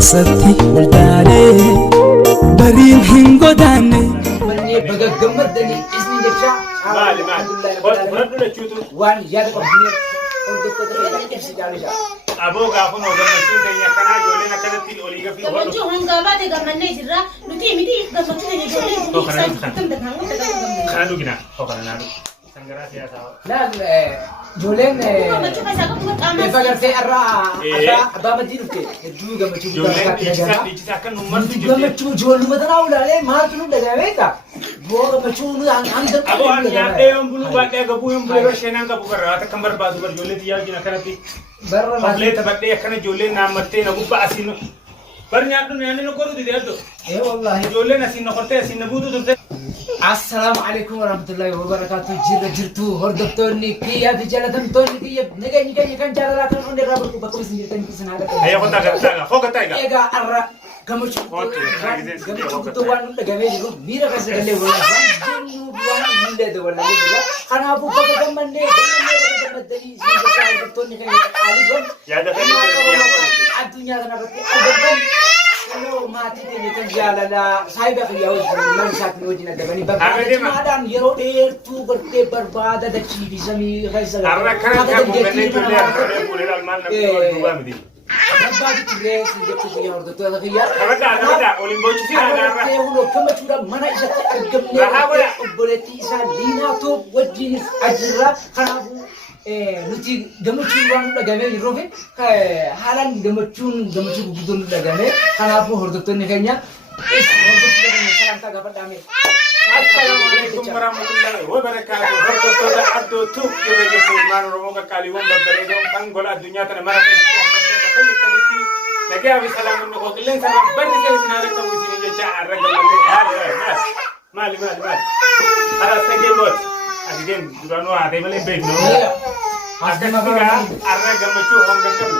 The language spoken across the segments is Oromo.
ساتي ولداني برين هنقوداني مني بقى قمدني اسمي جشع مالي فرد ولا تشوتو وان يادك أبني قلت تقول إيش جالي أبوك أفهم وقمتشو تاني كنا جولنا كنا تيل أوليغا في الغرب قمتشو هنقابا دي قمنا جرا نتي ميتي قمتشو تاني جولين خنا دوغنا خنا سانغرا سياسة لا جولين قمتشو كذا قمت فقر في الرا أبا مدينة الدو قمتشو جولنا إيجسا كان نمر قمتشو جول مثلا ولا لا ما تنو دعويتا بو قمتشو عندك أبو أنا يوم بلو بعد أبو يوم بلو شينان كابو كرر كمبر بازو بر جولة تيار جنا كنا تي برا قبله تبدأ كنا جولة نامتين أبو باسينو برني أدو نياني نقولو دي أدو إيه والله جولة نسين نقطة نسين نبودو تبدأ السلام عليكم ورحمة الله وبركاته جرتو هردفتوني كيا في جلتن توني كيا نجاني كان جلاتن عند رابط بكم سنجتن كيسنا هذا هيا خدا كتا فوق تايجا إيجا أرا كم شو كم توان دعوي جلو ميرا كسر جلي ولا جنو بيان ميله ده ولا ليه أنا أبو بكر كم من ده مدني سنجتن هردفتوني كيا علي بن يا ده خلي الدنيا ده نبتي لو ما تدري تجعل لا سايبك يا وجه من ساكن وجهنا دبني بابا ما دام يرو دير تو برتي برباد ده شيء بيسمي غيظ أركان كم بني تولي أركان بولي المال نبي دوبا مدي برباد تريس جت يا ورد تو هذا يا هذا أولين بوجي أنا أقول كم تقول ما أنا إذا أرجم لي بولتي سالينا تو وجهي أجرا خنابو nuti gammachuu waan dhagame yeroo fi haalaan gammachuun guddoon dhagame kanaafuu hordoftoonni keenya hordoftoonni salaamtaa gaafadhaame. Assalamu alaikum warahmatullahi wabarakatuh. Hordoftoota addoo tuuf jirre jechuun ilmaan Oromoo qaqqaaliiwwan babbareedoo kan gola addunyaa tana mara keessatti nagaa fi salaamun nuqoo qilleensa irraa barri kee isin haala qabu isin jecha arra gammadee maali haala sagee boot ati deem duraanuu haatee malee beeknu akkasigaa arra gammachuu honga qabnu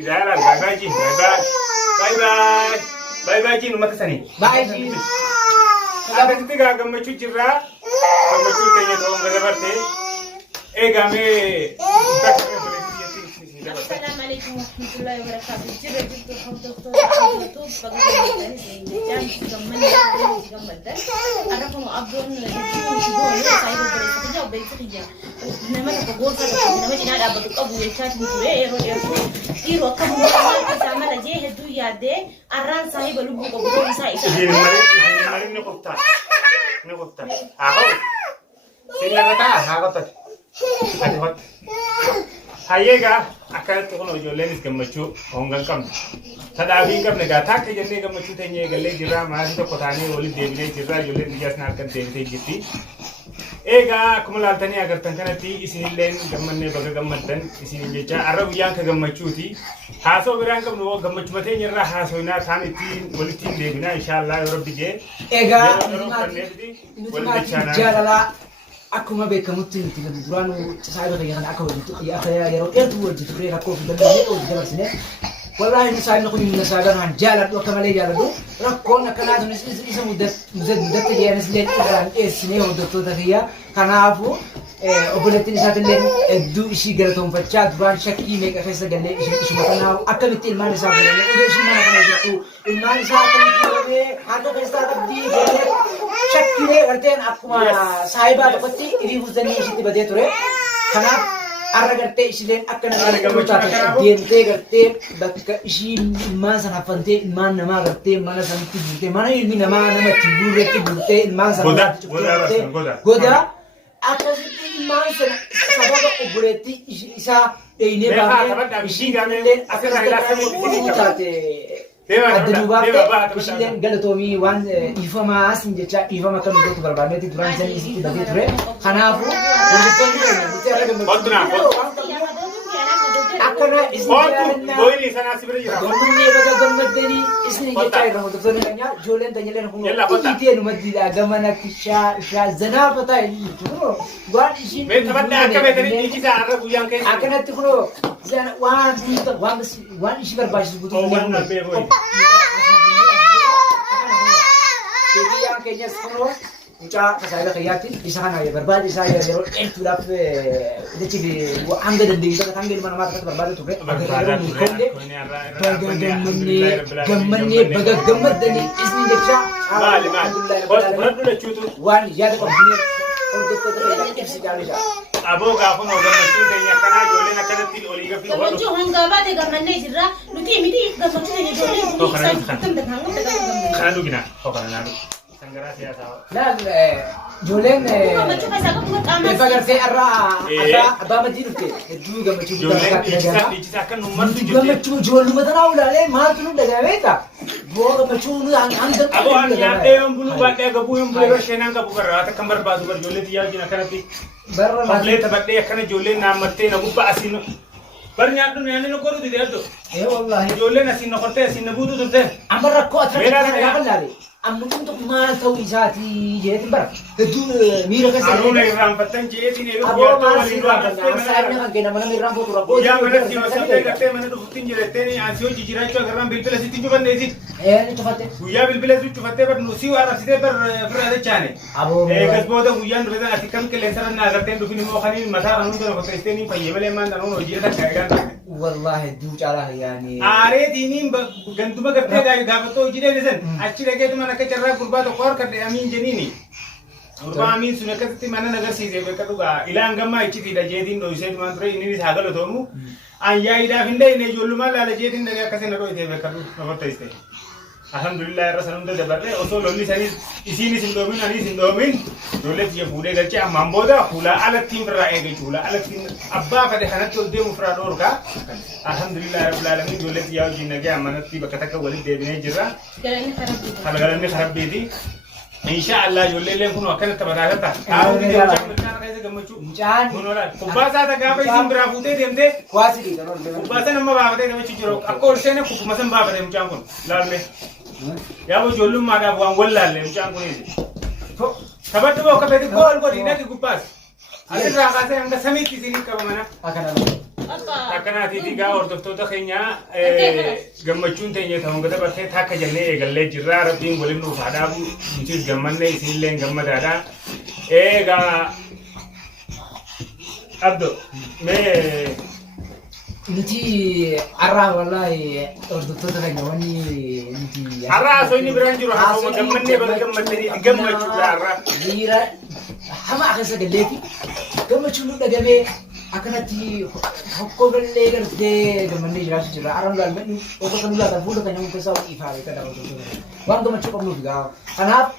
ilaalaa baay'ee bye jiin uummata sanii akkasigaa gammachuu jirraa gammachuu keenya ta'uun gagabarte eegamee السلام عليكم ورحمة الله وبركاته. جرى جبت الدكتور يوتيوب فقط جام كمل كمل ده. أعرفهم أبدون يجون يشوفون سايب البريد تجاوب بيتخيا. إنما تقول فقط إنما جينا أبدو أبو يشات مطلع يرو كم مرة كسامة لجيه دو ياده أران سايب لبو أبو سايب. مريم نقطة. أهو. سيلا نتا هاقطة. أدي Hayyega akkanatti kun ijoolleen gammachuu hongan qabna. Tadhaabii qabna egaa takka jennee gammachuu teenya eegallee jirra maatii tokko taanee walitti deebinee jirra ijoolleen biyyaas na harkan deebitee jirti. Egaa akkuma laaltanii agartan kanatti isinilleen gammannee bakka gammaddan isinin jecha arra guyyaan ka gammachuuti. Haasoo biraan qabnu gammachuma teenya irraa haasoinaa taan ittiin walitti deebinaa inshaallah yoo rabbi jee. Egaa nuti jaalalaa akkuma beekamutti nuti duraan saayiba kiyya kana akka hojjetu yeroo dheertuu hojjetu turee rakkoo fi danda'ee hojii dabarsine wallahi nu saayibni kun humna saayibaraan jaaladhu akka malee jaaladhu rakkoon akkanaa tunis isa muddatte jedhanis illee irraan dhiyeessinee hordoftoota kiyya kanaafu obboleettiin isaatillee hedduu ishii galatoonfachaa duraan shakkii meeqa keessa gallee ishuma kanaafu akkamitti ilmaan isaa fuudhanii odoo ishii mana kana jirtu ilmaan isaa akkamitti fuudhamee harka keessaa qabdii gallee shakkiilee garteen akkuma saayibaa tokkotti ifii fuusanii ishiitti badee ture kanaaf arra gartee ishiileen akka nama gammachaate deemtee gartee bakka ishii ilmaan sana haffantee ilmaan namaa gartee mana sanatti bultee mana ilmi namaa namatti burreetti bultee ilmaan sana goda akkasitti ilmaan sana sababa obboleettii isaa dheeyinee baafnee ishiin akkasitti taate Addunyaa isheen galatoomii waan dhiifamaa sin jecha dhiifama kan nuti barbaadnetti duraan isaanii isitti badee ture. Kanaafuu hordoftoonni keenya nuti arga akkana gammadnee bakka gammaddanii isin jechaa irra hordoftoonni keenya ijoolleen tajaajila kun ittiin numaddiidha gamana kishaa zanaafataa waan ishiin akkanatti kunoo waan ishii barbaachisu guutuu Kenyas kuno mucaa tasaayila kiyyaatti isa kana barbaade isaa yeroo dheertuudhaaf jechi hanga dandeenyu bakka hanga ilma namaa tokkotti barbaade turre yeroo nu konde gammannee baga gammaddanii isni jecha waan yaada qabdanii hordoftoota keenya ibsi jaalisa. Aboo gaafuma gammachuun keenya akkanaa ijoolleen akkanatti olii gafii godhu. Gammachuu hanga baate gammannee jirra. Nuti miti gammachuu keenya ijoolleen kana dhugina. Kana naanu. Sangaraa siyaasaa. Laal ijoolleen gammachuu keessaa qabu qaama. Eebba gartee irraa abbaa maddii dhufte hedduu gammachuu guddaa dhiichisaa akka nuummattu jirti. gammachuu ijoolluma tanaa ulaalee maaltu nu dhagahameeta. Boo gammachuu hanga Aboo ani nyaadhee yoon buluu baadhee gabuu yoon bulee sheenaan qabu barraa akka kan barbaadu bar ijoollee xiyyaa wajjin akkanatti. barra Qablee taphadhee akkana ijoolleen naammattee na gubbaa asiin bar nyaadhu nyaanni nu godhu dide addo. wallaahi Ijoolleen asiin na qortee asiin na buutu turte. amma rakkoo asirratti gaafa ilaale amma kun tokko maal ta'uu isaati jeetiin bara hedduu miira keessa Aruuna irraanfattan jeetiin eeguuf aboo yaaduu maal waliin sirraa raanfattee banna saayina mana kan kenna mana miirraan bootu rakkoo guyyaa manatti masamtee gartee mana dhufuttiin jirettee asii hojii jiraachuu agarraan bilbila sitti cufanneesit. ni cufatte Guyyaa bilbila sitti cufattee bar nu sii arabsitee bar bira dachaane. aboo Eegas booda guyyaan dureetan ati kam qilleensa irra naa agarteen dhufin immoo kaniin mataa kan hunda qoteessitee niin fayyee malee maan dhanuun hojii irra eegaan taate. wallaahi hedduu caalaa yaani Aareetiiniin ganduma gartee gaafattoo hojii dheerisan achi dhageetu mana akka carraa gurbaa tokko harkadhe amiin jeniini. Gurbaa amiin sun akkasitti mana agarsiise beeka dhugaa ilaan gammaa ichitiidha jeetiin dho'isee dhumaan ture innis haa galatoomu. Ayyaayiidhaaf hin dhayine ijoollummaan laala jeetiin dhagee akkasii na dho'itee beeka nafatteessite. Alhamdulillah irra sanunda dabarre osoo lolli sanis isiinis hin dhoomin anis hin dhoomin ijoollee xiyya fuudhee galchee ammaan booda fuulaa alattiin birraa eegachu fuulaa alattiin abbaa fedhe kanatti ol deemu firaa dhoorgaa. Alhamdulillah rabbil alamin ijoollee xiyyaa wajjin nagee ammanatti bakka takka walitti deebinee jirra. Galanni karabbiiti. Inshaallah ijoolleen kun akkanatti taphataa jirta. Qaamni deemchaan keessa gammachuu. mucaan Kubbaasaa ta gaafa isin biraa fuutee deemtee kwaasi dhiigan kubbaasaa nama baafatee gamachuu jiru akka ol seene kukkuma san baafatee mucaan kun laalme. Yaaboo ijoollummaadhaaf waan wallaalle mucaan kunis. Taphadhu boo akka fedhi gool godhi naqi gubbaas. Asirraa kaasee hanga samiitti isinii qaba mana. akkana Akkanaatiifi gaa hordoftoota keenya gammachuun teenya ta'uun gata bartee takka jennee eegallee jirra. Rabbiin waliin nuuf haa dhaabu. Nutis gammanne isinillee gammadaadha. Egaa Abdo mee nuti arraa wallaahi hordoftoota keenya wanni nuti har'a asoo inni biraan jiru haasoo gammannee bakka gammadaniiti gammachuudha har'a. miira hamaa keessa galleeti gammachuun nu dhagamee akkanatti hokkoo gallee gartee gammannee jiraachuu jirra arraan laalmanni osoo kan laatan fuula kan namu keessaa waan ifaare kan waan gammachuu qabnuuf gaa kanaaf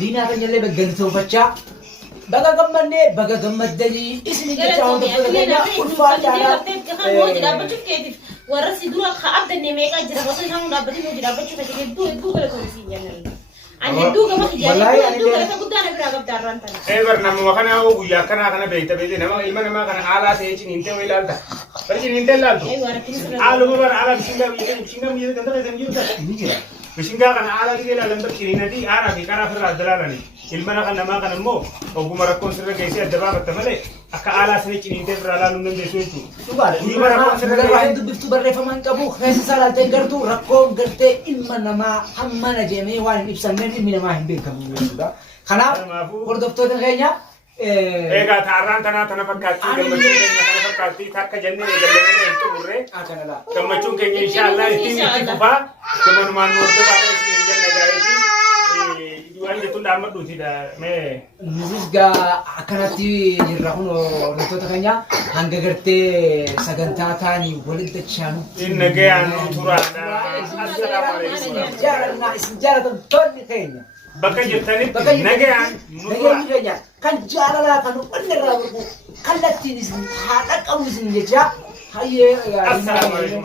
liinaa kan jallee baggantoofachaa baga gammannee baga gammaddanii isin jecha hordoftoota keenya ulfaadhaadha. warra si dura ka abdanne meeqa jira osoo isaan dhaabbatiin hojii dhaabbachuu kan hedduu galatoomi siin jennan. Ani hedduu gama kijaajila hedduu galata guddaa na biraa qabda arraan tana. Bar namuma kana hoo guyyaa akkanaa kana beekta nama ilma namaa kana haalaa ta'ee ciniintee wayii ilaalta. Bari ciniintee ilaaltu. Haaluma bara haalaa bishingaa biyya ganda keessan jiru ta'a. Bishingaa kana haalaa dhigee ilaalan bar ciniinati haaraa fi karaa ofirraa adda laalani. Ilma namaa kana immoo ogguma rakkoon sirra geessee adda baafatta malee akka haalaa sanii ciniintee irraa ilaaluu hin dandeessu jechuudha. Dubbiftuu barreeffamaan qabu keessa isaa laaltee gartuu rakkoon gartee ilma namaa hammana jedhamee waan hin ibsamneef ilmi namaa hin beekamu jechuudha. Kanaaf hordoftoota keenya egaa taarraan tanaa tana fakkaatti gammachuun keenya kana fakkaatti takka jennee eegallee hin xumurre gammachuun keenya inshaallah ittiin itti fufaa gamanumaan nu hordofaa isin jenna gaa'eeti waan jettuun dhaammadhuutidha mee. Nutis gaa akkanatti jirra kun hordoftoota keenya hanga gartee sagantaa taanii walitti dachaanu. Inni gayaan turaadha. Assalaamu alaikum. Isin jaalatamtoonni keenya. Bakka jirtanitti nagayaan nagayaan keenya kan jaalalaa kan wanni irraa burbu kallattiin isin haa dhaqqabu isin jecha hayyee Assalaamu alaikum.